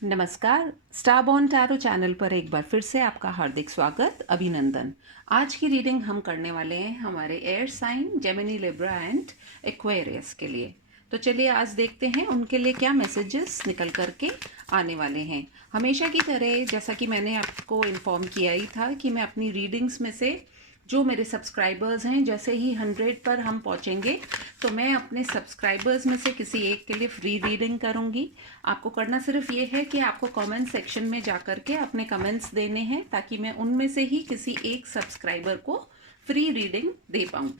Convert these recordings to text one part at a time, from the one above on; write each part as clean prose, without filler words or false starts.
नमस्कार। स्टारबॉर्न tarot channel पर एक बार फिर से आपका हार्दिक स्वागत, अभिनंदन। आज की रीडिंग हम करने वाले हैं हमारे air sign Gemini, Libra and Aquarius के लिए। तो चलिए आज देखते हैं उनके लिए क्या मैसेजेस निकल करके आने वाले हैं। हमेशा की तरह जैसा कि मैंने आपको इन्फॉर्म किया ही था कि मैं अपनी रीडिंग्स में से जो मेरे सब्सक्राइबर्स हैं, जैसे ही 100 पर हम पहुंचेंगे तो मैं अपने सब्सक्राइबर्स में से किसी एक के लिए फ्री रीडिंग करूंगी। आपको करना सिर्फ ये है कि आपको कमेंट सेक्शन में जा कर के अपने कमेंट्स देने हैं, ताकि मैं उनमें से ही किसी एक सब्सक्राइबर को फ्री रीडिंग दे पाऊँ।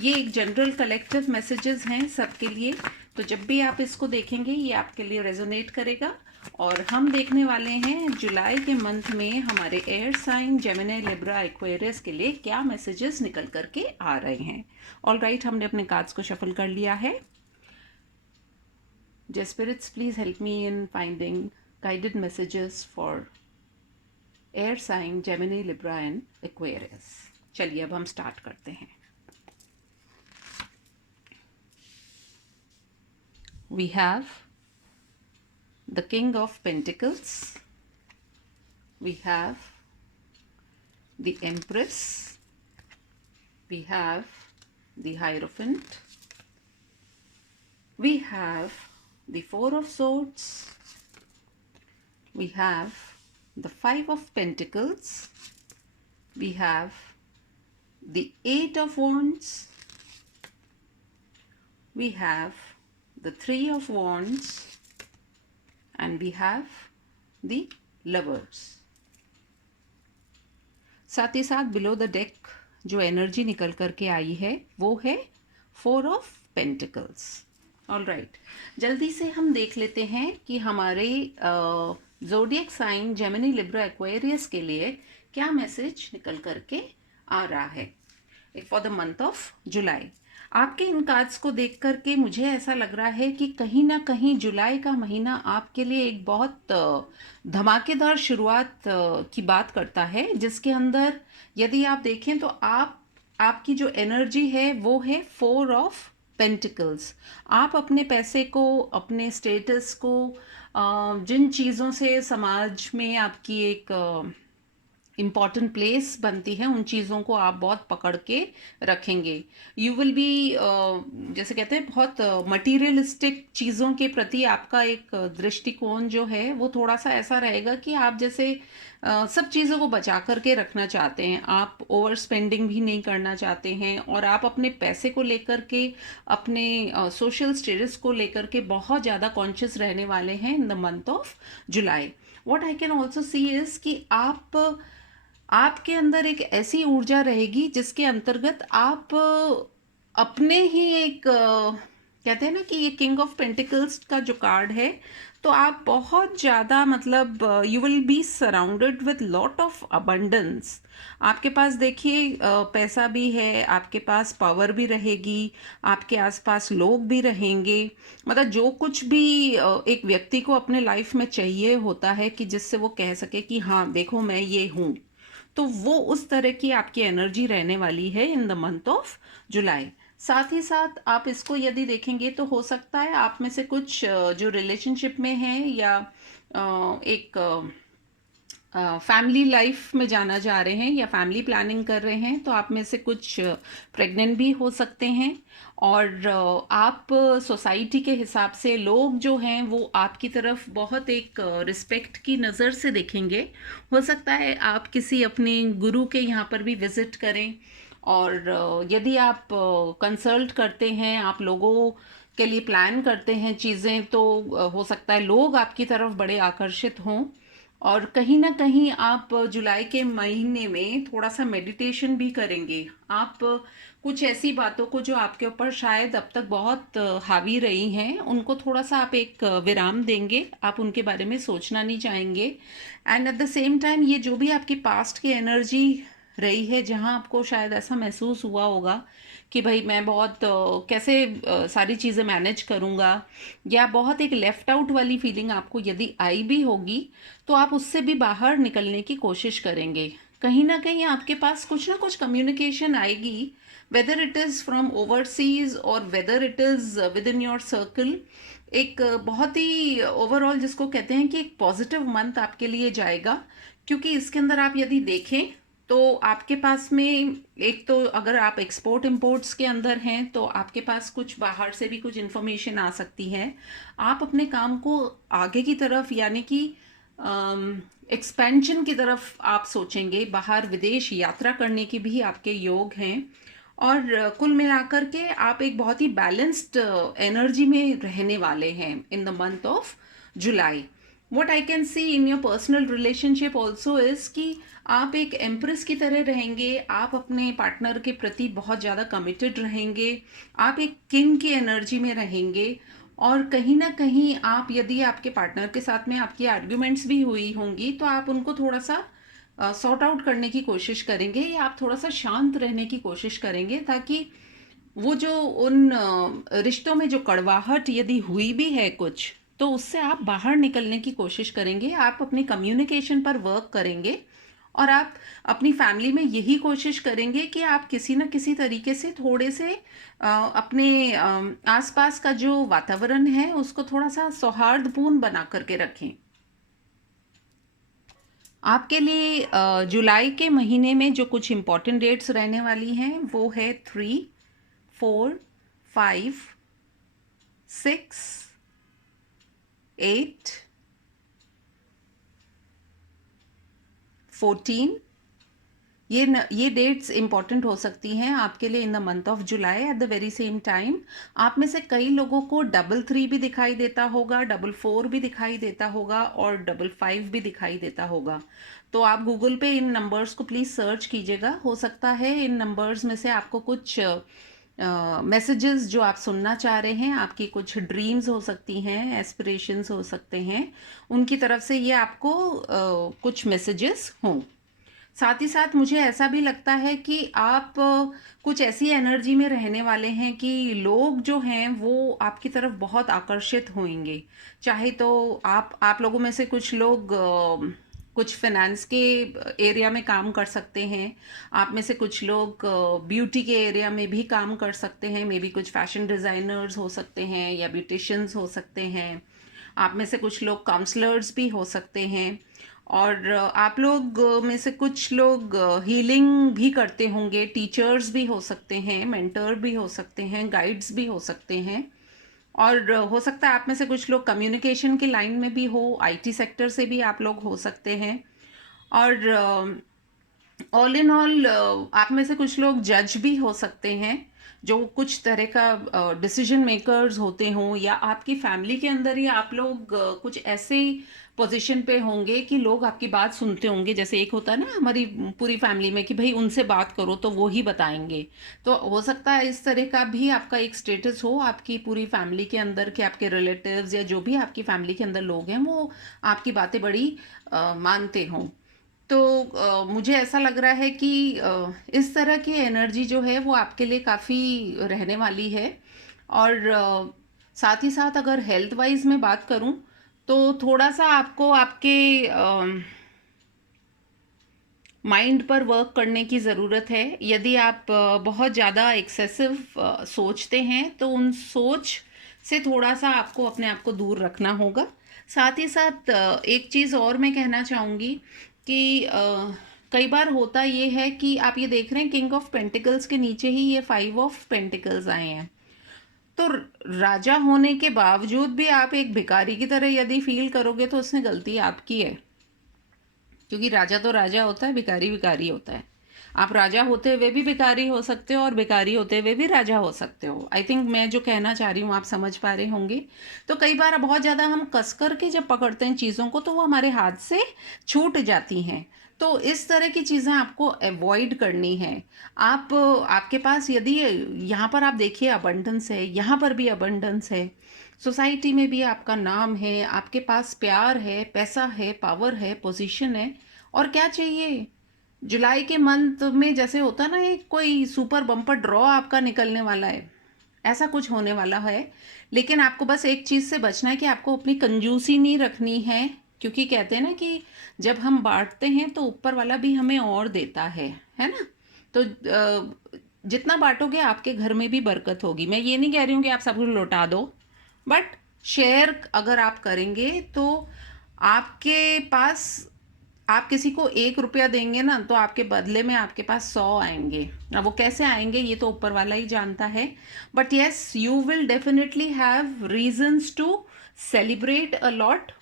ये एक जनरल कलेक्टिव मैसेजेस हैं सबके लिए, तो जब भी आप इसको देखेंगे ये आपके लिए रेजोनेट करेगा। और हम देखने वाले हैं जुलाई के मंथ में हमारे air sign Gemini, Libra, Aquarius के लिए क्या मैसेजेस निकल करके आ रहे हैं। ऑलराइट, हमने अपने कार्ड्स को शफल कर लिया है। Dear spirits, please help me in finding guided messages for air sign Gemini, Libra and Aquarius. चलिए अब हम स्टार्ट करते हैं। We have the King of Pentacles. We have the Empress. We have the Hierophant. We have the Four of Swords. We have the Five of Pentacles. We have the Eight of Wands. We have the Three of Wands. And we have the Lovers. साथ ही साथ below the deck जो energy निकल करके आई है वो है four of pentacles. Alright, जल्दी से हम देख लेते हैं कि हमारे zodiac sign Gemini, Libra, Aquarius के लिए क्या मैसेज निकल करके आ रहा है for the month of July. आपके इन कार्ड्स को देख करके मुझे ऐसा लग रहा है कि कहीं ना कहीं जुलाई का महीना आपके लिए एक बहुत धमाकेदार शुरुआत की बात करता है, जिसके अंदर यदि आप देखें तो आपकी जो एनर्जी है वो है फोर ऑफ पेंटिकल्स। आप अपने पैसे को, अपने स्टेटस को, जिन चीज़ों से समाज में आपकी एक इम्पॉर्टेंट प्लेस बनती है, उन चीज़ों को आप बहुत पकड़ के रखेंगे। यू विल बी, जैसे कहते हैं, बहुत मटीरियलिस्टिक चीज़ों के प्रति आपका एक दृष्टिकोण जो है वो थोड़ा सा ऐसा रहेगा कि आप जैसे सब चीज़ों को बचा करके रखना चाहते हैं। आप ओवर स्पेंडिंग भी नहीं करना चाहते हैं, और आप अपने पैसे को लेकर के, अपने सोशल स्टेटस को लेकर के बहुत ज़्यादा कॉन्शियस रहने वाले हैं इन the month of July. What I can also see is कि आपके अंदर एक ऐसी ऊर्जा रहेगी जिसके अंतर्गत आप अपने ही एक कहते हैं ना कि ये किंग ऑफ पेंटिकल्स का जो कार्ड है, तो आप बहुत ज़्यादा मतलब you will be surrounded with lot of abundance. आपके पास देखिए पैसा भी है, आपके पास पावर भी रहेगी, आपके आसपास लोग भी रहेंगे। मतलब जो कुछ भी एक व्यक्ति को अपने लाइफ में चाहिए होता है कि जिससे वो कह सके कि हाँ देखो मैं ये हूँ, तो वो उस तरह की आपकी एनर्जी रहने वाली है इन द मंथ ऑफ जुलाई। साथ ही साथ आप इसको यदि देखेंगे तो हो सकता है आप में से कुछ जो रिलेशनशिप में हैं या एक फैमिली लाइफ में जाना जा रहे हैं या फैमिली प्लानिंग कर रहे हैं, तो आप में से कुछ प्रेग्नेंट भी हो सकते हैं। और आप सोसाइटी के हिसाब से लोग जो हैं वो आपकी तरफ बहुत एक रिस्पेक्ट की नज़र से देखेंगे। हो सकता है आप किसी अपने गुरु के यहाँ पर भी विज़िट करें, और यदि आप कंसल्ट करते हैं, आप लोगों के लिए प्लान करते हैं चीज़ें, तो हो सकता है लोग आपकी तरफ बड़े आकर्षित हों। और कहीं ना कहीं आप जुलाई के महीने में थोड़ा सा मेडिटेशन भी करेंगे। आप कुछ ऐसी बातों को जो आपके ऊपर शायद अब तक बहुत हावी रही हैं, उनको थोड़ा सा आप एक विराम देंगे, आप उनके बारे में सोचना नहीं चाहेंगे। And at the same time ये जो भी आपकी पास्ट की एनर्जी रही है, जहाँ आपको शायद ऐसा महसूस हुआ होगा कि भाई मैं बहुत कैसे सारी चीज़ें मैनेज करूँगा, या बहुत एक लेफ़्ट आउट वाली फीलिंग आपको यदि आई भी होगी, तो आप उससे भी बाहर निकलने की कोशिश करेंगे। कहीं ना कहीं आपके पास कुछ ना कुछ कम्युनिकेशन आएगी, whether it is from overseas और whether it is within your circle. एक बहुत ही ओवरऑल जिसको कहते हैं कि एक पॉजिटिव मंथ आपके लिए जाएगा, क्योंकि इसके अंदर आप यदि देखें तो आपके पास में एक तो अगर आप एक्सपोर्ट इंपोर्ट्स के अंदर हैं तो आपके पास कुछ बाहर से भी कुछ इन्फॉर्मेशन आ सकती है। आप अपने काम को आगे की तरफ यानी कि एक्सपेंशन की तरफ आप सोचेंगे, बाहर विदेश यात्रा करने की भी आपके योग हैं। और कुल मिलाकर के आप एक बहुत ही बैलेंस्ड एनर्जी में रहने वाले हैं इन the month of July. What I can see in your personal relationship also is कि आप एक एम्प्रेस की तरह रहेंगे, आप अपने पार्टनर के प्रति बहुत ज़्यादा कमिटेड रहेंगे, आप एक किंग की एनर्जी में रहेंगे। और कहीं ना कहीं आप यदि आपके पार्टनर के साथ में आपकी आर्ग्यूमेंट्स भी हुई होंगी तो आप उनको थोड़ा सा सॉर्ट आउट करने की कोशिश करेंगे, या आप थोड़ा सा शांत रहने की कोशिश करेंगे, ताकि वो जो उन रिश्तों में जो कड़वाहट यदि हुई भी है कुछ, तो उससे आप बाहर निकलने की कोशिश करेंगे। आप अपनी कम्युनिकेशन पर वर्क करेंगे और आप अपनी फैमिली में यही कोशिश करेंगे कि आप किसी न किसी तरीके से थोड़े से अपने आसपास का जो वातावरण है उसको थोड़ा सा सौहार्दपूर्ण बना करके रखें। आपके लिए जुलाई के महीने में जो कुछ इम्पॉर्टेंट डेट्स रहने वाली हैं वो है 3, 4, 5, 6, 8, 14। ये डेट्स इंपॉर्टेंट हो सकती हैं आपके लिए इन the month of July. At the very same time आप में से कई लोगों को 333 भी दिखाई देता होगा, 44 भी दिखाई देता होगा और 55 भी दिखाई देता होगा। तो आप गूगल पे इन नंबर्स को प्लीज़ सर्च कीजिएगा। हो सकता है इन नंबर्स में से आपको कुछ मैसेजेस जो आप सुनना चाह रहे हैं, आपकी कुछ ड्रीम्स हो सकती हैं, एस्पिरेशंस हो सकते हैं, उनकी तरफ से ये आपको कुछ मैसेजेस हों। साथ ही साथ मुझे ऐसा भी लगता है कि आप कुछ ऐसी एनर्जी में रहने वाले हैं कि लोग जो हैं वो आपकी तरफ बहुत आकर्षित होंगे। चाहे तो आप लोगों में से कुछ लोग कुछ फाइनेंस के एरिया में काम कर सकते हैं, आप में से कुछ लोग ब्यूटी के एरिया में भी काम कर सकते हैं, मे बी कुछ फैशन डिज़ाइनर्स हो सकते हैं या ब्यूटिशियंस हो सकते हैं, आप में से कुछ लोग काउंसलर्स भी हो सकते हैं, और आप लोग में से कुछ लोग हीलिंग भी करते होंगे, टीचर्स भी हो सकते हैं, मेंटर भी हो सकते हैं, गाइड्स भी हो सकते हैं। और हो सकता है आप में से कुछ लोग कम्युनिकेशन की लाइन में भी हो, आईटी सेक्टर से भी आप लोग हो सकते हैं। और ऑल इन ऑल आप में से कुछ लोग जज भी हो सकते हैं, जो कुछ तरह का डिसीजन मेकर्स होते हों, या आपकी फैमिली के अंदर ही आप लोग कुछ ऐसे पोजीशन पे होंगे कि लोग आपकी बात सुनते होंगे। जैसे एक होता है ना हमारी पूरी फैमिली में कि भाई उनसे बात करो तो वो ही बताएंगे। तो हो सकता है इस तरह का भी आपका एक स्टेटस हो आपकी पूरी फैमिली के अंदर, कि आपके रिलेटिव्स या जो भी आपकी फैमिली के अंदर लोग हैं वो आपकी बातें बड़ी मानते हों। तो मुझे ऐसा लग रहा है कि इस तरह की एनर्जी जो है वो आपके लिए काफ़ी रहने वाली है। और साथ ही साथ अगर हेल्थ वाइज में बात करूं तो थोड़ा सा आपको आपके माइंड पर वर्क करने की ज़रूरत है। यदि आप बहुत ज़्यादा एक्सेसिव सोचते हैं तो उन सोच से थोड़ा सा आपको अपने आप को दूर रखना होगा। साथ ही साथ एक चीज़ और मैं कहना चाहूँगी कि कई बार होता ये है कि आप ये देख रहे हैं किंग ऑफ पेंटिकल्स के नीचे ही ये 5 ऑफ पेंटिकल्स आए हैं। तो राजा होने के बावजूद भी आप एक भिखारी की तरह यदि फील करोगे तो उसमें गलती आपकी है, क्योंकि राजा तो राजा होता है, भिखारी भिखारी होता है। आप राजा होते हुए भी भिखारी हो सकते हो और भिखारी होते हुए भी राजा हो सकते हो। आई थिंक मैं जो कहना चाह रही हूँ आप समझ पा रहे होंगे। तो कई बार बहुत ज़्यादा हम कस कर के जब पकड़ते हैं चीज़ों को तो वो हमारे हाथ से छूट जाती हैं। तो इस तरह की चीज़ें आपको अवॉइड करनी है। आप आपके पास यदि यहाँ पर आप देखिए अबंडेंस है, यहाँ पर भी अबंडेंस है, सोसाइटी में भी आपका नाम है, आपके पास प्यार है, पैसा है, पावर है, पोजीशन है, और क्या चाहिए। जुलाई के मंथ में जैसे होता ना एक कोई सुपर बम्पर ड्रॉ आपका निकलने वाला है, ऐसा कुछ होने वाला है। लेकिन आपको बस एक चीज़ से बचना है कि आपको अपनी कंजूसी नहीं रखनी है, क्योंकि कहते हैं ना कि जब हम बांटते हैं तो ऊपर वाला भी हमें और देता है ना। तो जितना बांटोगे आपके घर में भी बरकत होगी। मैं ये नहीं कह रही हूँ कि आप सब कुछ लौटा दो, बट शेयर अगर आप करेंगे तो आपके पास, आप किसी को 1 रुपया देंगे ना तो आपके बदले में आपके पास 100 आएंगे। अब वो कैसे आएंगे ये तो ऊपर वाला ही जानता है, but yes you will definitely have reasons to celebrate a lot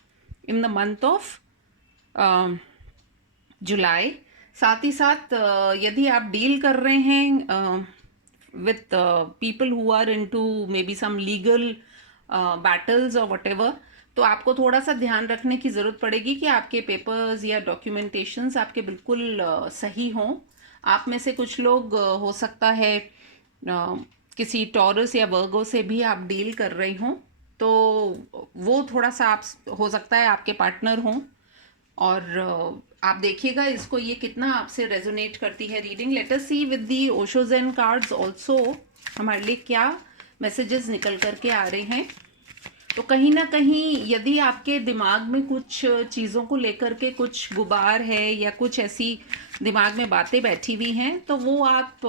in the month of July. साथ ही साथ यदि आप डील कर रहे हैं with people who are into maybe some legal battles or whatever, तो आपको थोड़ा सा ध्यान रखने की ज़रूरत पड़ेगी कि आपके पेपर्स या डॉक्यूमेंटेशंस आपके बिल्कुल सही हों। आप में से कुछ लोग हो सकता है किसी टॉरस या वर्गो से भी आप डील कर रहे हों, तो वो थोड़ा सा आप हो सकता है आपके पार्टनर हों। और आप देखिएगा इसको ये कितना आपसे रेजोनेट करती है reading. Let us see with the Osho Zen cards also हमारे लिए क्या मैसेजेस निकल करके आ रहे हैं। तो कहीं ना कहीं यदि आपके दिमाग में कुछ चीज़ों को लेकर के कुछ गुबार है या कुछ ऐसी दिमाग में बातें बैठी हुई हैं, तो वो आप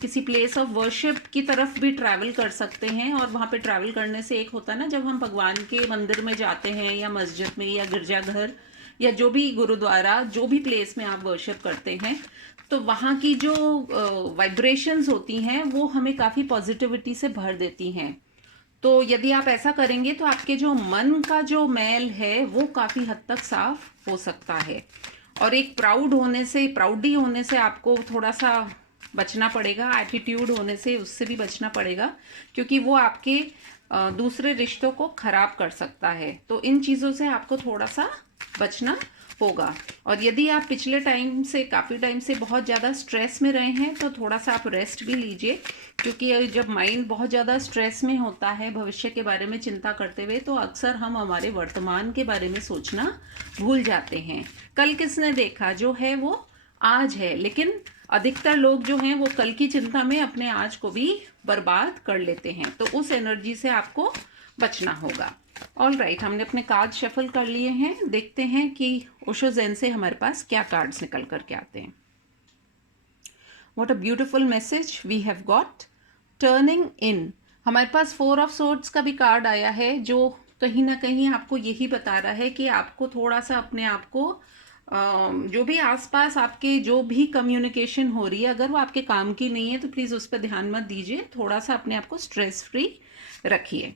किसी प्लेस ऑफ वर्शिप की तरफ भी ट्रैवल कर सकते हैं। और वहाँ पे ट्रैवल करने से एक होता है ना, जब हम भगवान के मंदिर में जाते हैं या मस्जिद में या गिरजाघर या जो भी गुरुद्वारा, जो भी प्लेस में आप वर्शिप करते हैं, तो वहाँ की जो वाइब्रेशंस होती हैं वो हमें काफ़ी पॉजिटिविटी से भर देती हैं। तो यदि आप ऐसा करेंगे तो आपके जो मन का जो मैल है वो काफ़ी हद तक साफ हो सकता है। और एक प्राउडी होने से आपको थोड़ा सा बचना पड़ेगा, एटीट्यूड होने से उससे भी बचना पड़ेगा, क्योंकि वो आपके दूसरे रिश्तों को खराब कर सकता है। तो इन चीज़ों से आपको थोड़ा सा बचना होगा। और यदि आप पिछले टाइम से, काफ़ी टाइम से बहुत ज़्यादा स्ट्रेस में रहे हैं, तो थोड़ा सा आप रेस्ट भी लीजिए, क्योंकि जब माइंड बहुत ज़्यादा स्ट्रेस में होता है भविष्य के बारे में चिंता करते हुए, तो अक्सर हम हमारे वर्तमान के बारे में सोचना भूल जाते हैं। कल किसने देखा जो है वो आज है, लेकिन अधिकतर लोग जो हैं वो कल की चिंता में अपने आज को भी बर्बाद कर लेते हैं। तो उस एनर्जी से आपको बचना होगा। ऑल राइट, हमने अपने कार्ड शफल कर लिए हैं। देखते हैं कि ओशो ज़ेन से हमारे पास क्या कार्ड्स निकल करके आते हैं। What a beautiful message we have got. Turning in, हमारे पास 4 ऑफ सोर्ड्स का भी कार्ड आया है, जो कहीं ना कहीं आपको यही बता रहा है कि आपको थोड़ा सा अपने आप को जो भी आसपास आपके जो भी कम्युनिकेशन हो रही है, अगर वो आपके काम की नहीं है तो प्लीज़ उस पर ध्यान मत दीजिए। थोड़ा सा अपने आप को स्ट्रेस फ्री रखिए।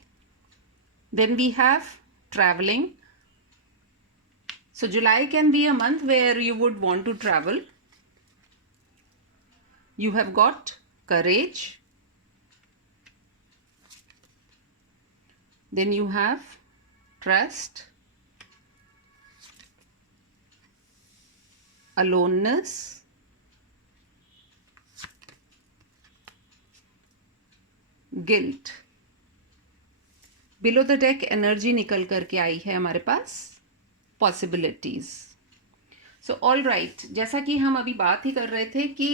Then we have traveling. So July can be a month where you would want to travel. You have got courage. Then you have trust, aloneness, guilt. Below the deck energy निकल करके आई है हमारे पास, possibilities. So all right, जैसा कि हम अभी बात ही कर रहे थे कि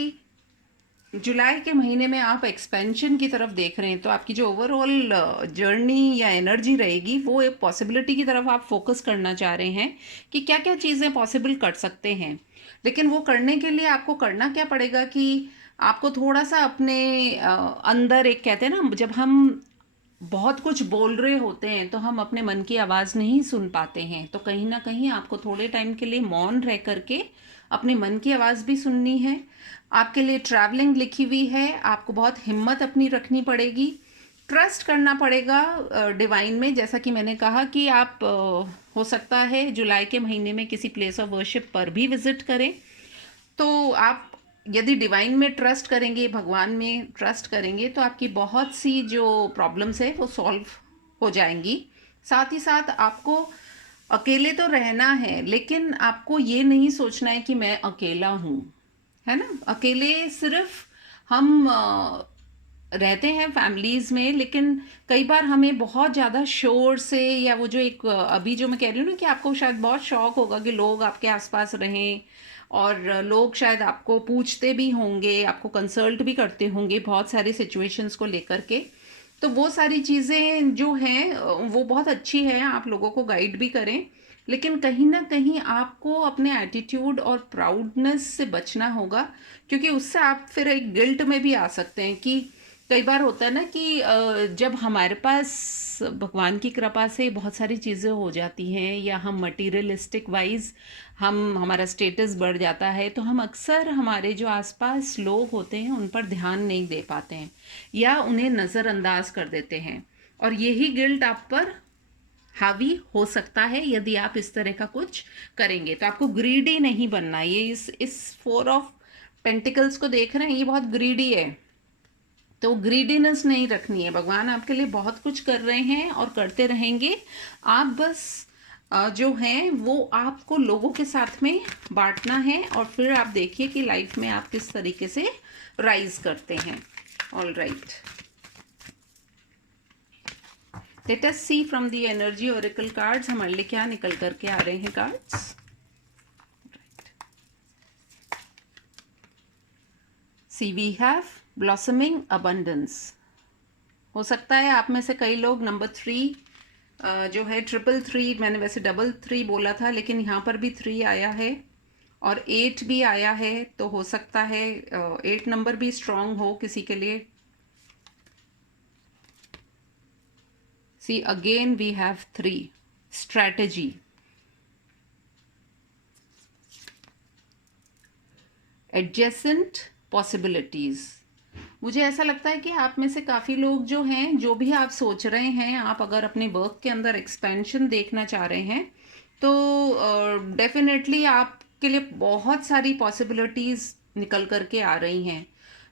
जुलाई के महीने में आप एक्सपेंशन की तरफ देख रहे हैं, तो आपकी जो ओवरऑल जर्नी या एनर्जी रहेगी वो एक पॉसिबिलिटी की तरफ आप फोकस करना चाह रहे हैं कि क्या क्या चीज़ें पॉसिबल कर सकते हैं। लेकिन वो करने के लिए आपको करना क्या पड़ेगा कि आपको थोड़ा सा अपने अंदर, एक कहते हैं ना, जब हम बहुत कुछ बोल रहे होते हैं तो हम अपने मन की आवाज़ नहीं सुन पाते हैं, तो कहीं ना कहीं आपको थोड़े टाइम के लिए मौन रह करके अपने मन की आवाज़ भी सुननी है। आपके लिए ट्रैवलिंग लिखी हुई है, आपको बहुत हिम्मत अपनी रखनी पड़ेगी, ट्रस्ट करना पड़ेगा डिवाइन में। जैसा कि मैंने कहा कि आप हो सकता है जुलाई के महीने में किसी प्लेस ऑफ वर्शिप पर भी विजिट करें। तो आप यदि डिवाइन में ट्रस्ट करेंगे, भगवान में ट्रस्ट करेंगे, तो आपकी बहुत सी जो प्रॉब्लम्स है वो सॉल्व हो जाएंगी। साथ ही साथ आपको अकेले तो रहना है, लेकिन आपको ये नहीं सोचना है कि मैं अकेला हूँ, है ना। अकेले सिर्फ हम रहते हैं फैमिलीज़ में, लेकिन कई बार हमें बहुत ज़्यादा शोर से, या वो जो एक अभी जो मैं कह रही हूँ ना कि आपको शायद बहुत शौक होगा कि लोग आपके आसपास रहें, और लोग शायद आपको पूछते भी होंगे, आपको कंसल्ट भी करते होंगे बहुत सारी सिचुएशंस को लेकर के। तो वो सारी चीज़ें जो हैं वो बहुत अच्छी है, आप लोगों को गाइड भी करें, लेकिन कहीं ना कहीं आपको अपने एटीट्यूड और प्राउडनेस से बचना होगा, क्योंकि उससे आप फिर एक गिल्ट में भी आ सकते हैं कि कई बार होता है ना कि जब हमारे पास भगवान की कृपा से बहुत सारी चीज़ें हो जाती हैं या हम मटीरियलिस्टिक वाइज हम हमारा स्टेटस बढ़ जाता है, तो हम अक्सर हमारे जो आसपास लोग होते हैं उन पर ध्यान नहीं दे पाते हैं या उन्हें नज़रअंदाज कर देते हैं, और यही गिल्ट आप पर हावी हो सकता है यदि आप इस तरह का कुछ करेंगे। तो आपको ग्रीडी नहीं बनना। ये इस फोर ऑफ पेंटिकल्स को देख रहे हैं, ये बहुत ग्रीडी है, तो ग्रीडीनेस नहीं रखनी है। भगवान आपके लिए बहुत कुछ कर रहे हैं और करते रहेंगे। आप बस जो है वो आपको लोगों के साथ में बांटना है, और फिर आप देखिए कि लाइफ में आप किस तरीके से राइज करते हैं। All right, let us see from the energy oracle cards हमारे लिए क्या निकल करके आ रहे हैं cards. See we have blossoming abundance. हो सकता है आप में से कई लोग नंबर 3 जो है 333, मैंने वैसे 333 बोला था लेकिन यहाँ पर भी 3 आया है और 8 भी आया है, तो हो सकता है 8 नंबर भी स्ट्रांग हो किसी के लिए। See again we have 3 strategy, adjacent possibilities. मुझे ऐसा लगता है कि आप में से काफ़ी लोग जो हैं, जो भी आप सोच रहे हैं, आप अगर अपने वर्क के अंदर एक्सपेंशन देखना चाह रहे हैं तो डेफिनेटली आपके लिए बहुत सारी पॉसिबिलिटीज़ निकल करके आ रही हैं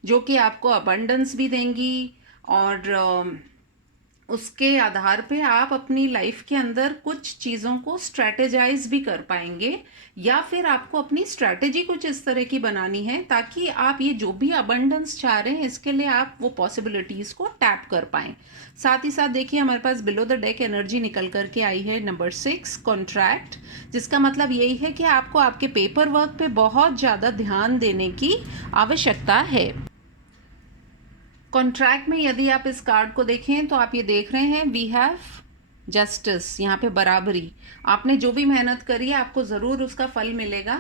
जो कि आपको अबंडेंस भी देंगी, और उसके आधार पे आप अपनी लाइफ के अंदर कुछ चीज़ों को स्ट्रैटेजाइज भी कर पाएंगे, या फिर आपको अपनी स्ट्रैटेजी कुछ इस तरह की बनानी है ताकि आप ये जो भी अबंडेंस चाह रहे हैं इसके लिए आप वो पॉसिबिलिटीज़ को टैप कर पाएं। साथ ही साथ देखिए हमारे पास बिलो द डेक एनर्जी निकल करके आई है नंबर 6 कॉन्ट्रैक्ट, जिसका मतलब यही है कि आपको आपके पेपर वर्क पे बहुत ज़्यादा ध्यान देने की आवश्यकता है। कॉन्ट्रैक्ट में यदि आप इस कार्ड को देखें तो आप ये देख रहे हैं वी हैव जस्टिस, यहाँ पे बराबरी। आपने जो भी मेहनत करी है आपको ज़रूर उसका फल मिलेगा।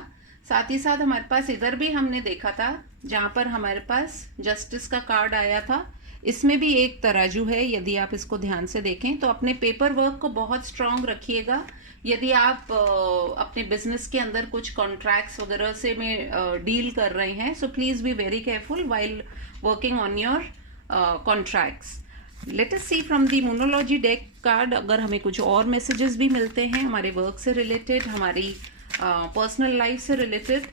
साथ ही साथ हमारे पास इधर भी हमने देखा था जहाँ पर हमारे पास जस्टिस का कार्ड आया था, इसमें भी एक तराजू है। यदि आप इसको ध्यान से देखें तो अपने पेपर वर्क को बहुत स्ट्रांग रखिएगा। यदि आप अपने बिजनेस के अंदर कुछ कॉन्ट्रैक्ट्स वगैरह से में डील कर रहे हैं, so please be very careful while working on your contracts. Let us see from the monology deck card अगर हमें कुछ और मैसेजेस भी मिलते हैं हमारे वर्क से रिलेटेड, हमारी पर्सनल लाइफ से related.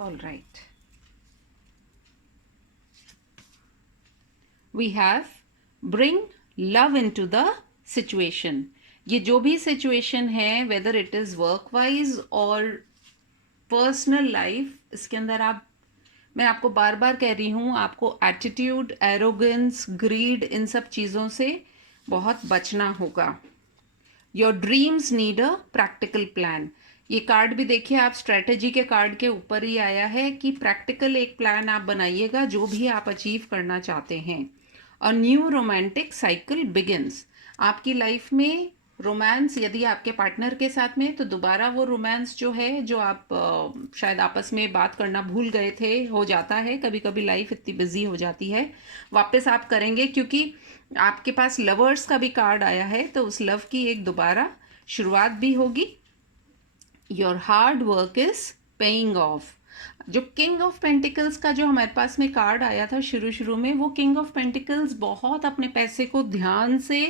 All right, we have bring love into the situation. ये जो भी सिचुएशन है, whether it is work wise और पर्सनल लाइफ, इसके अंदर मैं आपको बार बार कह रही हूँ, आपको एटीट्यूड, एरोगेंस, ग्रीड, इन सब चीज़ों से बहुत बचना होगा। Your dreams need a practical plan. ये कार्ड भी देखिए आप स्ट्रेटेजी के कार्ड के ऊपर ही आया है कि प्रैक्टिकल एक प्लान आप बनाइएगा जो भी आप अचीव करना चाहते हैं। A new romantic cycle begins. आपकी लाइफ में रोमांस यदि आपके पार्टनर के साथ में, तो दोबारा वो रोमांस जो है, जो आप शायद आपस में बात करना भूल गए थे, हो जाता है कभी कभी, लाइफ इतनी बिजी हो जाती है, वापस आप करेंगे क्योंकि आपके पास लवर्स का भी कार्ड आया है, तो उस लव की एक दोबारा शुरुआत भी होगी। Your hard work is paying off. जो किंग ऑफ पेंटिकल्स का जो हमारे पास में कार्ड आया था शुरू शुरू में, वो किंग ऑफ पेंटिकल्स बहुत अपने पैसे को ध्यान से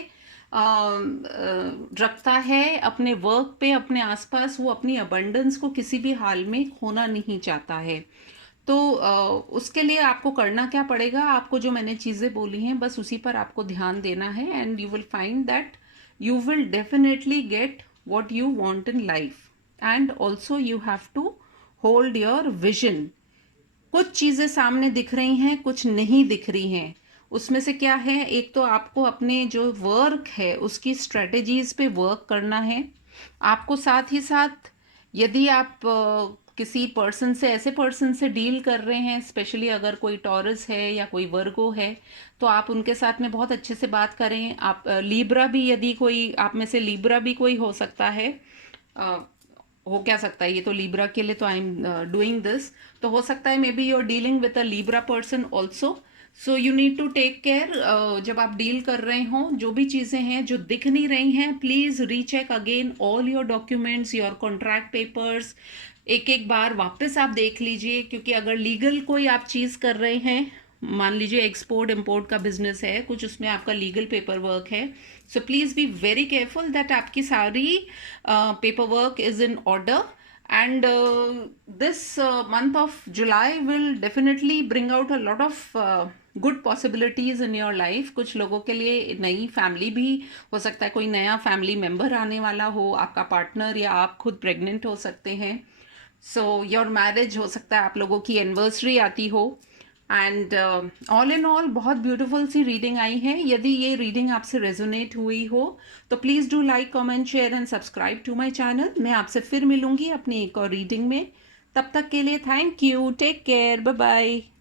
रखता है अपने वर्क पे, अपने आसपास। वो अपनी अबंडेंस को किसी भी हाल में खोना नहीं चाहता है। तो उसके लिए आपको करना क्या पड़ेगा, आपको जो मैंने चीज़ें बोली हैं बस उसी पर आपको ध्यान देना है, and you will find that you will definitely get what you want in life. And also you have to hold your vision. कुछ चीज़ें सामने दिख रही हैं, कुछ नहीं दिख रही हैं। उसमें से क्या है, एक तो आपको अपने जो वर्क है उसकी स्ट्रेटजीज पे वर्क करना है। आपको साथ ही साथ यदि आप किसी पर्सन से, ऐसे पर्सन से डील कर रहे हैं, स्पेशली अगर कोई टॉरस है या कोई वर्गो है, तो आप उनके साथ में बहुत अच्छे से बात करें। आप लीब्रा भी, यदि कोई आप में से लीब्रा भी कोई हो सकता है, हो क्या सकता है, ये तो लीब्रा के लिए तो आई एम डूइंग दिस, तो हो सकता है maybe you are dealing with a Libra person also. So you need to take care. जब आप डील कर रहे हो, जो भी चीज़ें हैं जो दिख नहीं रही हैं, please recheck again all your documents, your contract papers. एक एक बार वापस आप देख लीजिए, क्योंकि अगर लीगल कोई आप चीज़ कर रहे हैं, मान लीजिए एक्सपोर्ट इम्पोर्ट का बिजनेस है कुछ, उसमें आपका लीगल पेपर वर्क है, सो please be very careful that आपकी सारी paper work is in order. And this month of July will definitely bring out a lot of good possibilities in your life. कुछ लोगों के लिए नई फैमिली भी हो सकता है, कोई नया फैमिली मेम्बर आने वाला हो, आपका पार्टनर या आप खुद प्रेग्नेंट हो सकते हैं। सो योर मैरिज हो सकता है, आप लोगों की एनिवर्सरी आती हो। एंड ऑल इन ऑल बहुत ब्यूटीफुल सी रीडिंग आई है। यदि ये रीडिंग आपसे रेजोनेट हुई हो तो please do like, comment, share and subscribe to my channel. मैं आपसे फिर मिलूंगी अपनी एक और रीडिंग में। तब तक के लिए thank you, take care, bye bye.